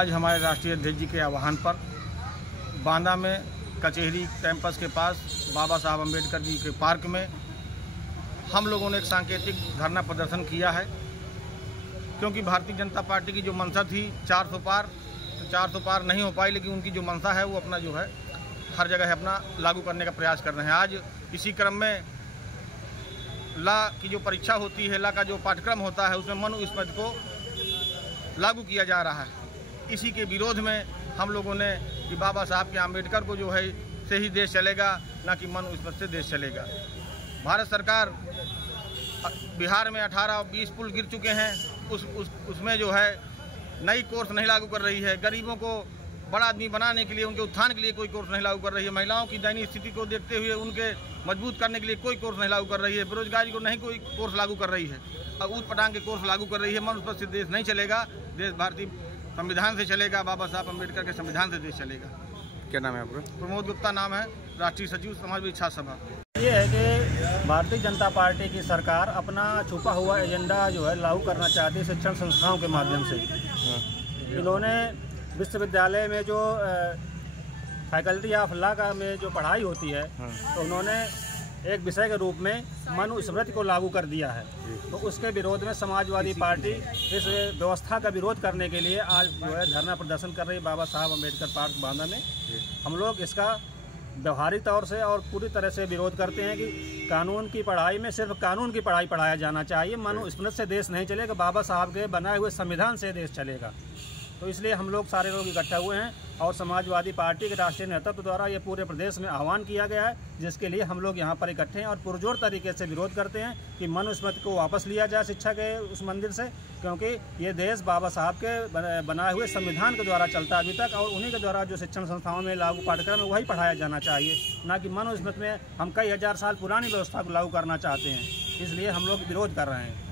आज हमारे राष्ट्रीय अध्यक्ष जी के आह्वान पर बांदा में कचहरी कैंपस के पास बाबा साहब अम्बेडकर जी के पार्क में हम लोगों ने एक सांकेतिक धरना प्रदर्शन किया है, क्योंकि भारतीय जनता पार्टी की जो मंशा थी 400 पार, तो 400 पार नहीं हो पाई, लेकिन उनकी जो मंशा है वो अपना जो है हर जगह है अपना लागू करने का प्रयास कर रहे हैं। आज इसी क्रम में ला की जो परीक्षा होती है, ला का जो पाठ्यक्रम होता है, उसमें मनुस्मृति को लागू किया जा रहा है। इसी के विरोध में हम लोगों ने कि बाबा साहब के अम्बेडकर को जो है से ही देश चलेगा, ना कि मनुस्मृति से देश चलेगा। भारत सरकार बिहार में 18 और 20 पुल गिर चुके हैं, उसमें जो है नई कोर्स नहीं लागू कर रही है। गरीबों को बड़ा आदमी बनाने के लिए, उनके उत्थान के लिए कोई कोर्स नहीं लागू कर रही है। महिलाओं की दयनीय स्थिति को देखते हुए उनके मजबूत करने के लिए कोई कोर्स नहीं लागू कर रही है। बेरोजगारी को नहीं कोई कोर्स लागू कर रही है। अब ऊट पटांग के कोर्स लागू कर रही है। मनुस्मृति से देश नहीं चलेगा, देश भारतीय संविधान से चलेगा, बाबा साहब अम्बेडकर के संविधान से देश चलेगा। क्या नाम है आपका? प्रमोद गुप्ता नाम है, राष्ट्रीय सचिव समाजवादी इच्छा सभा। ये है कि भारतीय जनता पार्टी की सरकार अपना छुपा हुआ एजेंडा जो है लागू करना चाहती है शिक्षण संस्थाओं के माध्यम से। इन्होंने विश्वविद्यालय में जो फैकल्टी ऑफ लॉ का में जो पढ़ाई होती है, तो उन्होंने एक विषय के रूप में मनुस्मृति को लागू कर दिया है। तो उसके विरोध में समाजवादी पार्टी इस व्यवस्था का विरोध करने के लिए आज जो है धरना प्रदर्शन कर रही है बाबा साहब अम्बेडकर पार्क बांदा में। हम लोग इसका व्यवहारिक तौर से और पूरी तरह से विरोध करते हैं कि कानून की पढ़ाई में सिर्फ कानून की पढ़ाई पढ़ाया जाना चाहिए। मनुस्मृति से देश नहीं चलेगा, बाबा साहब के बनाए हुए संविधान से देश चलेगा। तो इसलिए हम लोग सारे लोग इकट्ठा हुए हैं और समाजवादी पार्टी के राष्ट्रीय नेतृत्व द्वारा ये पूरे प्रदेश में आह्वान किया गया है, जिसके लिए हम लोग यहाँ पर इकट्ठे हैं और पुरजोर तरीके से विरोध करते हैं कि मनुस्मृति को वापस लिया जाए शिक्षा के उस मंदिर से, क्योंकि ये देश बाबा साहब के बनाए हुए संविधान के द्वारा चलता है अभी तक, और उन्हीं के द्वारा जो शिक्षण संस्थाओं में लागू पाठ्यक्रम है वही पढ़ाया जाना चाहिए, ना कि मनुस्मृति में हम कई हजार साल पुरानी व्यवस्था को लागू करना चाहते हैं। इसलिए हम लोग विरोध कर रहे हैं।